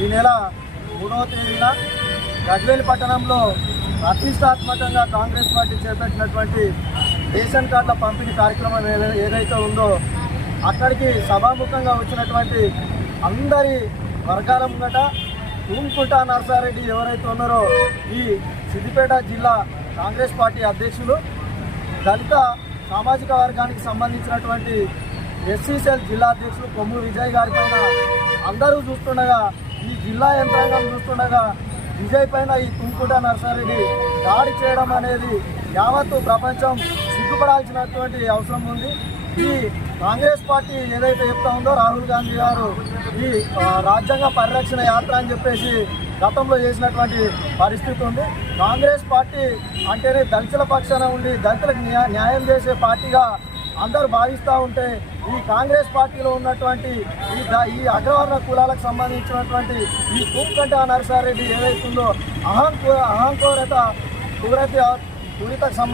ఈ నెల 3వ తేదీన గజ్వేల్ పట్టణంలో ప్రతిష్టాత్మకంగా కాంగ్రెస్ పార్టీ చేపట్టినటువంటి రేషన్ కార్డుల పంపిణీ కార్యక్రమం ఏదైతే ఉందో అక్కడికి సభాముఖంగా వచ్చినటువంటి అందరి వర్గాల ముంగట తూంకుంట నర్సారెడ్డి ఎవరైతే ఉన్నారో ఈ సిద్దిపేట జిల్లా కాంగ్రెస్ పార్టీ అధ్యక్షులు, దళిత సామాజిక వర్గానికి సంబంధించినటువంటి ఎస్సీసీఎల్ జిల్లా అధ్యక్షులు కొమ్ము విజయ్ గారి పైన అందరూ చూస్తుండగా, ఈ జిల్లా యంత్రాంగం చూస్తుండగా విజయ్ పైన ఈ తూంకుంట నర్సారెడ్డి దాడి చేయడం అనేది యావత్తు ప్రపంచం సిగ్గుపడాల్సినటువంటి అవసరం ఉంది. ఈ కాంగ్రెస్ పార్టీ ఏదైతే చెప్తా ఉందో రాహుల్ గాంధీ గారు ఈ రాజ్యాంగ పరిరక్షణ యాత్ర అని చెప్పేసి గతంలో చేసినటువంటి పరిస్థితి ఉంది. కాంగ్రెస్ పార్టీ అంటేనే దళితుల పక్షాన ఉండి దళితులకు న్యాయం చేసే పార్టీగా అందరూ భావిస్తూ ఉంటే, ఈ కాంగ్రెస్ పార్టీలో ఉన్నటువంటి ఈ అగ్రవర్ణ కులాలకు సంబంధించినటువంటి ఈ తూంకుంట నర్సారెడ్డి ఏదైతుందో అహంకోరత పూరితకు సంబంధించి